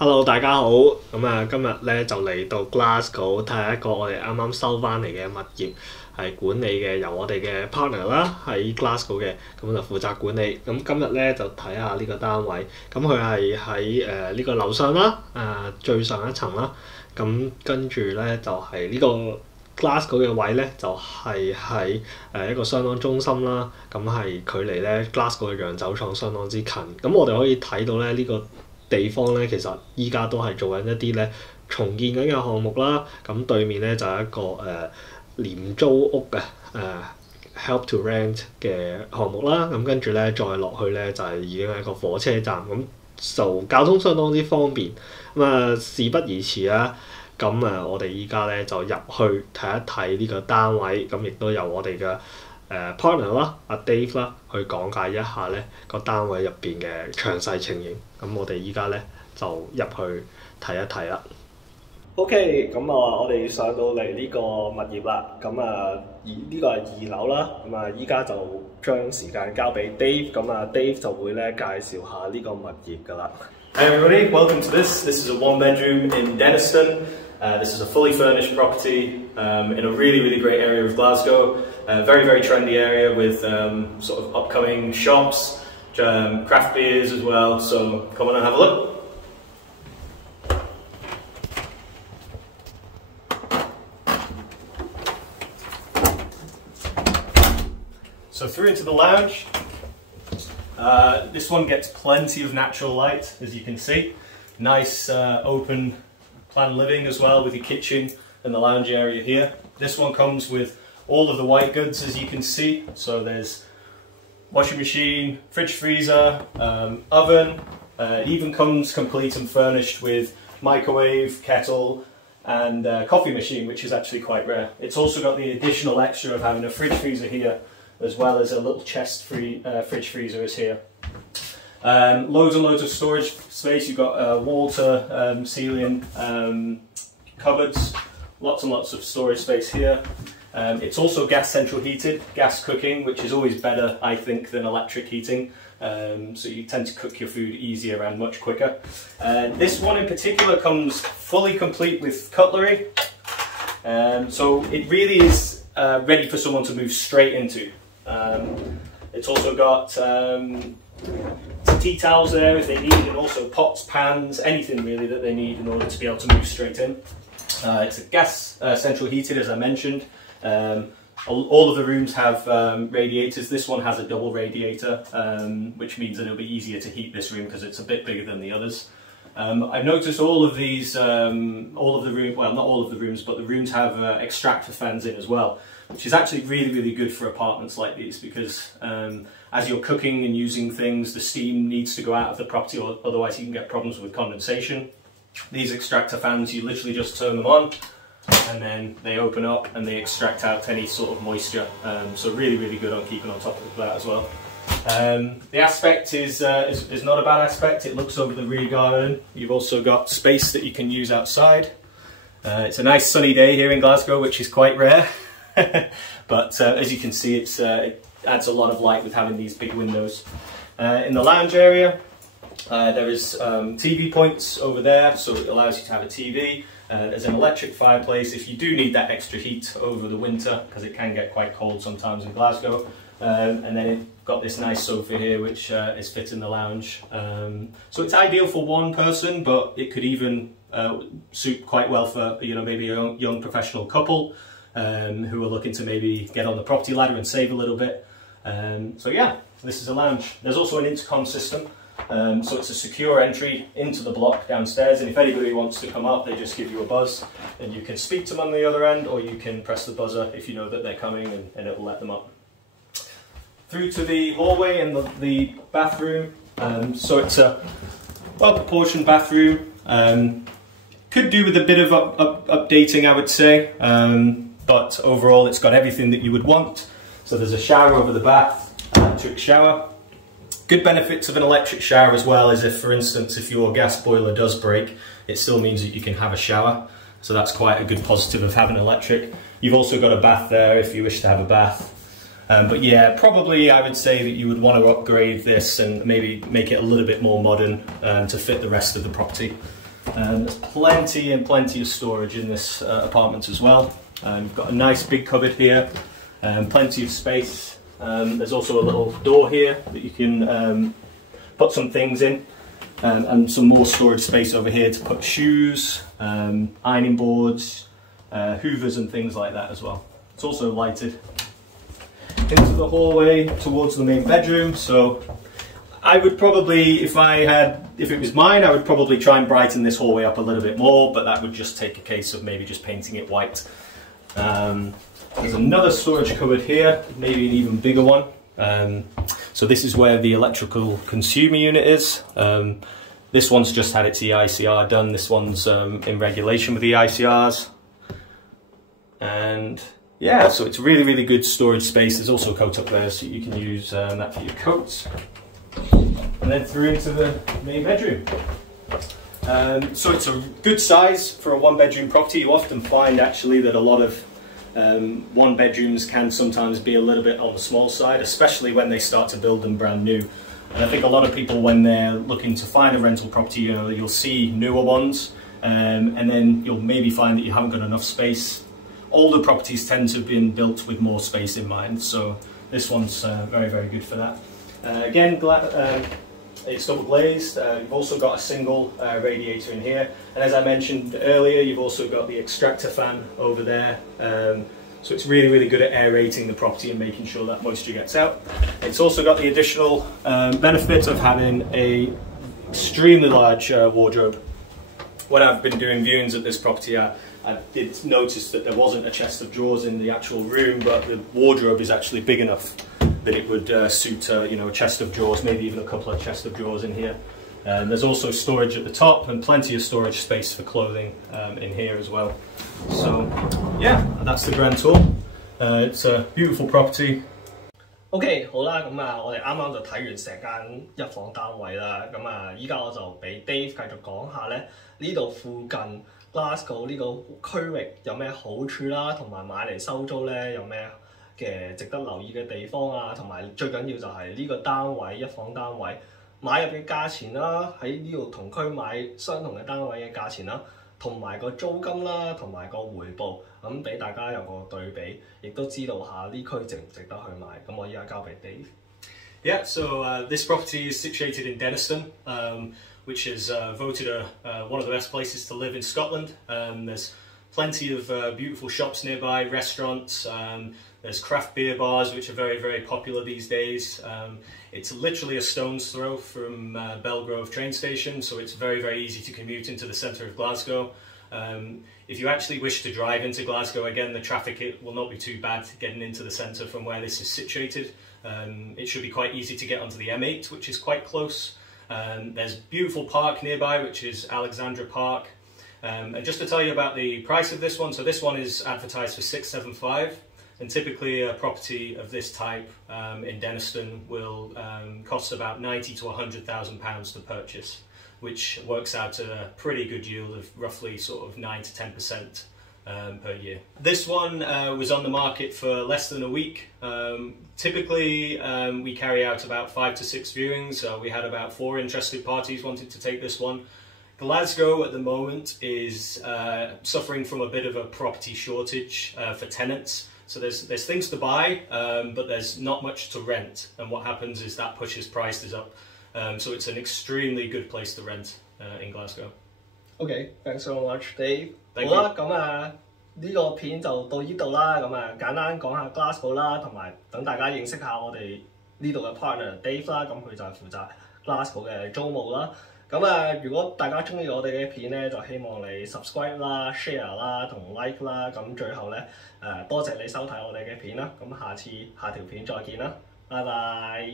Hello， 大家好。今日咧就嚟到 Glasgow 睇下一個我哋啱啱收翻嚟嘅物業，係管理嘅由我哋嘅 partner 啦，喺 Glasgow 嘅，咁就負責管理。咁今日咧就睇下呢個單位，咁佢係喺呢個樓上啦，最上一層啦。咁跟住咧就係呢個 Glasgow 嘅位咧，就係喺一個相當中心啦。咁係距離咧 Glasgow 嘅洋酒廠相當之近。咁我哋可以睇到咧呢個地方咧，其實依家都係做緊一啲咧重建緊嘅項目啦。咁對面咧就係一個廉租屋嘅help to rent 嘅項目啦。咁跟住咧再落去咧就係已經係一個火車站，咁就交通相當之方便。事不宜遲啦。咁我哋依家咧就入去睇一睇呢個單位，咁亦都由我哋嘅partner 啦，阿 Dave 啦，去講解一下咧個單位入邊嘅詳細情形。咁我哋依家咧就入去睇一睇啦。OK， 咁我哋上到嚟呢個物業啦。咁呢個係2樓啦。咁依家就將時間交俾 Dave。咁Dave 就會咧介紹下呢個物業㗎啦。Hey everybody, welcome to this. This is a one-bedroom in Denniston. This is a fully furnished property in a really great area of Glasgow. Very trendy area with sort of upcoming shops, craft beers as well. So come on and have a look. So through into the lounge. This one gets plenty of natural light, as you can see. Nice open plan living as well, with your kitchen and the lounge area here. This one comes with all of the white goods, as you can see. So there's washing machine, fridge, freezer, oven. It even comes complete and furnished with microwave, kettle and coffee machine, which is actually quite rare. It's also got the additional extra of having a fridge freezer here, as well as a little chest fridge freezer is here. Loads and loads of storage space. You've got wall to ceiling cupboards, lots and lots of storage space here. It's also gas central heated, gas cooking, which is always better, I think, than electric heating. So you tend to cook your food easier and much quicker. This one in particular comes fully complete with cutlery. So it really is ready for someone to move straight into. It's also got tea towels there if they need, and also pots, pans, anything really that they need in order to be able to move straight in. It's a gas central heated, as I mentioned. All of the rooms have radiators. This one has a double radiator, which means that it'll be easier to heat this room because it's a bit bigger than the others. I've noticed all of these, all of the rooms, well, not all of the rooms, but the rooms have extractor fans in as well, which is actually really good for apartments like these, because as you're cooking and using things, the steam needs to go out of the property, or otherwise you can get problems with condensation. These extractor fans, you literally just turn them on and then they open up and they extract out any sort of moisture. So really good on keeping on top of that as well. The aspect is not a bad aspect. It looks over the rear garden. You've also got space that you can use outside. It's a nice sunny day here in Glasgow, which is quite rare. But as you can see, it adds a lot of light with having these big windows. In the lounge area, there is TV points over there, so it allows you to have a TV. There's an electric fireplace if you do need that extra heat over the winter, because it can get quite cold sometimes in Glasgow. And then it's got this nice sofa here, which is fit in the lounge. So it's ideal for one person, but it could even suit quite well for, you know, maybe a young professional couple who are looking to maybe get on the property ladder and save a little bit. So yeah, this is a lounge. There's also an intercom system, so it's a secure entry into the block downstairs, and if anybody wants to come up, they just give you a buzz and you can speak to them on the other end, or you can press the buzzer if you know that they're coming, and it will let them up. Through to the hallway and the bathroom. So it's a well-proportioned bathroom. Could do with a bit of updating, I would say, but overall it's got everything that you would want. So there's a shower over the bath, electric shower. Good benefits of an electric shower as well is if, for instance, if your gas boiler does break, it still means that you can have a shower. So that's quite a good positive of having electric. You've also got a bath there if you wish to have a bath. But yeah, probably I would say that you would want to upgrade this and maybe make it a little bit more modern to fit the rest of the property. There's plenty and plenty of storage in this apartment as well. You've got a nice big cupboard here, plenty of space. There's also a little door here that you can put some things in, and some more storage space over here to put shoes, ironing boards, hoovers and things like that as well. It's also lighted. Into the hallway towards the main bedroom. So I would probably, if it was mine, I would probably try and brighten this hallway up a little bit more, but that would just take a case of maybe just painting it white. There's another storage cupboard here, maybe an even bigger one. So this is where the electrical consumer unit is. This one's just had its EICR done. This one's in regulation with the EICRs. And yeah, so it's really, really good storage space. There's also a coat up there, so you can use that for your coats. And then through into the main bedroom. So it's a good size for a one-bedroom property. You often find actually that a lot of one-bedrooms can sometimes be a little bit on the small side, especially when they start to build them brand new. And I think a lot of people, when they're looking to find a rental property, you'll see newer ones, and then you'll maybe find that you haven't got enough space. Older properties tend to have been built with more space in mind, so this one's very, very good for that. Again, it's double glazed. You've also got a single radiator in here, and as I mentioned earlier, you've also got the extractor fan over there. So it's really, really good at aerating the property and making sure that moisture gets out. It's also got the additional benefit of having a extremely large wardrobe. When I've been doing viewings at this property, I did notice that there wasn't a chest of drawers in the actual room, but the wardrobe is actually big enough that it would suit a chest of drawers, maybe even a couple of chest of drawers in here. There's also storage at the top and plenty of storage space for clothing in here as well. So yeah, that's the grand tour. It's a beautiful property. OK， 好啦，咁啊，我哋啱啱就睇完成間一房單位啦，咁啊，依家我就俾 Dave 繼續講下咧，呢度附近 Glasgow 呢個區域有咩好處啦，同埋買嚟收租咧有咩嘅值得留意嘅地方啊，同埋最緊要就係呢個單位一房單位買入嘅價錢啦，喺呢度同區買相同嘅單位嘅價錢啦。同埋個租金啦，同埋個回報，咁俾大家有個對比，亦都知道下呢區值唔值得去買。咁我依家交俾 Dave。Yeah, so this property is situated in Denniston, which is voted one of the best places to live in Scotland. There's plenty of beautiful shops nearby, restaurants. There's craft beer bars, which are very, very popular these days. It's literally a stone's throw from Bellgrove train station, so it's very, very easy to commute into the centre of Glasgow. If you actually wish to drive into Glasgow, again, the traffic will not be too bad getting into the centre from where this is situated. It should be quite easy to get onto the M8, which is quite close. There's a beautiful park nearby, which is Alexandra Park. And just to tell you about the price of this one, so this one is advertised for $675. And typically a property of this type in Denniston will cost about £90,000 to £100,000 to purchase, which works out at a pretty good yield of roughly sort of 9 to 10% per year. This one was on the market for less than a week. Typically we carry out about 5 to 6 viewings. We had about 4 interested parties wanting to take this one. Glasgow at the moment is suffering from a bit of a property shortage for tenants. So there's things to buy, but there's not much to rent. And what happens is that pushes prices up. So it's an extremely good place to rent in Glasgow. Okay, thanks so much, Dave. 好啦，咁啊呢個片就到呢度啦。咁啊簡單講下 Glasgow 啦，同埋等大家認識下我哋呢度嘅 partner Dave 啦。咁佢就係負責 Glasgow 嘅租務啦。咁啊，如果大家中意我哋嘅片咧，就希望你 subscribe 啦、share 啦同 like 啦。咁最後咧，多謝你收睇我哋嘅片啦。咁下條片再見啦，拜拜。